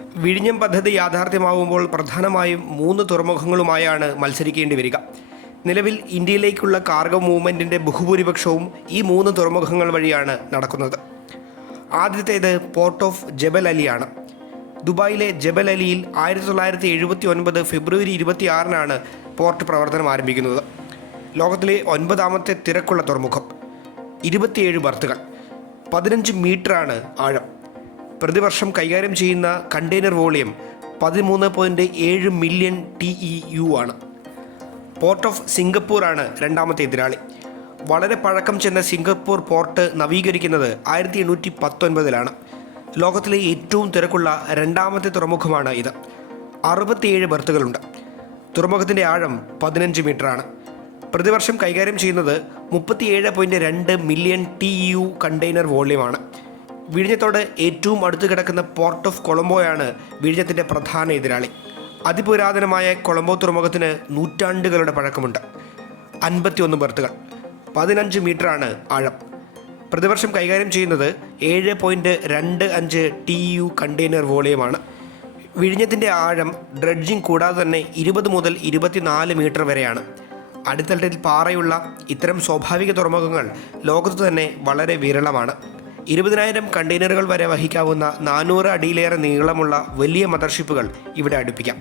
വിഴിഞ്ഞം പദ്ധതി യാഥാർത്ഥ്യമാവുമ്പോൾ പ്രധാനമായും മൂന്ന് തുറമുഖങ്ങളുമായാണ് മത്സരിക്കേണ്ടി വരിക. നിലവിൽ ഇന്ത്യയിലേക്കുള്ള കാർഗോ മൂവ്മെന്റിന്റെ ബഹുഭൂരിപക്ഷവും ഈ മൂന്ന് തുറമുഖങ്ങൾ വഴിയാണ് നടക്കുന്നത്. ആദ്യത്തേത് പോർട്ട് ഓഫ് ജബൽ അലിയാണ്. ദുബായിലെ ജബൽ അലിയിൽ ആയിരത്തി തൊള്ളായിരത്തി എഴുപത്തി ഒൻപത് ഫെബ്രുവരി ഇരുപത്തി ആറിനാണ് പോർട്ട് പ്രവർത്തനം ആരംഭിക്കുന്നത്. ലോകത്തിലെ ഒൻപതാമത്തെ തിരക്കുള്ള തുറമുഖം. ഇരുപത്തിയേഴ് ബർത്തുകൾ. പതിനഞ്ച് മീറ്ററാണ് ആഴം. പ്രതിവർഷം കൈകാര്യം ചെയ്യുന്ന കണ്ടെയ്നർ വോളിയം പതിമൂന്ന് പോയിന്റ് ഏഴ് മില്യൺ ടി ഇ യു ആണ്. പോർട്ട് ഓഫ് സിംഗപ്പൂറാണ് രണ്ടാമത്തെ എതിരാളി. വളരെ പഴക്കം ചെന്ന സിംഗപ്പൂർ പോർട്ട് നവീകരിക്കുന്നത് ആയിരത്തി എണ്ണൂറ്റി പത്തൊൻപതിലാണ്. ലോകത്തിലെ ഏറ്റവും തിരക്കുള്ള രണ്ടാമത്തെ തുറമുഖമാണ് ഇത്. അറുപത്തിയേഴ് ബർത്തുകളുണ്ട്. തുറമുഖത്തിന്റെ ആഴം പതിനഞ്ച് മീറ്ററാണ്. പ്രതിവർഷം കൈകാര്യം ചെയ്യുന്നത് മുപ്പത്തിയേഴ് പോയിന്റ് രണ്ട് മില്യൺ ടി യു കണ്ടെയ്നർ വോള്യമാണ്. വിഴിഞ്ഞത്തോട് ഏറ്റവും അടുത്ത് കിടക്കുന്ന പോർട്ട് ഓഫ് കൊളംബോയാണ് വിഴിഞ്ഞത്തിന്റെ പ്രധാന എതിരാളി. അതിപുരാതനമായ കൊളംബോ തുറമുഖത്തിന് നൂറ്റാണ്ടുകളുടെ പഴക്കമുണ്ട്. അൻപത്തിയൊന്ന് ബർത്തുകൾ പതിനഞ്ച് മീറ്ററാണ് ആഴം. പ്രതിവർഷം കൈകാര്യം ചെയ്യുന്നത് ഏഴ് പോയിന്റ് രണ്ട് അഞ്ച് ടി യു കണ്ടെയ്നർ വോളിയമാണ്. വിഴിഞ്ഞത്തിന്റെ ആഴം ഡ്രഡ്ജിംഗ് കൂടാതെ തന്നെ ഇരുപത് മുതൽ ഇരുപത്തിനാല് മീറ്റർ വരെയാണ്. അടിത്തട്ടിൽ പാറയുള്ള ഇത്തരം സ്വാഭാവിക തുറമുഖങ്ങൾ ലോകത്ത് തന്നെ വളരെ വിരളമാണ്. ഇരുപതിനായിരം കണ്ടെയ്നറുകൾ വരെ വഹിക്കാവുന്ന നാനൂറ് അടിയിലേറെ നീളമുള്ള വലിയ മദർഷിപ്പുകൾ ഇവിടെ അടുപ്പിക്കാം.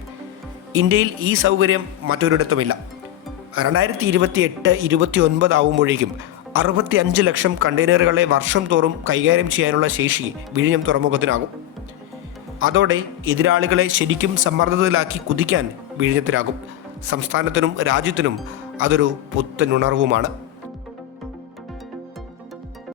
ഇന്ത്യയിൽ ഈ സൗകര്യം മറ്റൊരിടത്തുമില്ല. രണ്ടായിരത്തി ഇരുപത്തി എട്ട് ഇരുപത്തി ഒൻപത് ആവുമ്പോഴേക്കും അറുപത്തി അഞ്ച് ലക്ഷം കണ്ടെയ്നറുകളെ വർഷം തോറും കൈകാര്യം ചെയ്യാനുള്ള ശേഷി വിഴിഞ്ഞം തുറമുഖത്തിനാകും. അതോടെ എതിരാളികളെ ശരിക്കും സമ്മർദ്ദത്തിലാക്കി കുതിക്കാൻ വിഴിഞ്ഞത്തിനാകും. സംസ്ഥാനത്തിനും രാജ്യത്തിനും അതൊരു പുത്തനുണർവുമാണ്.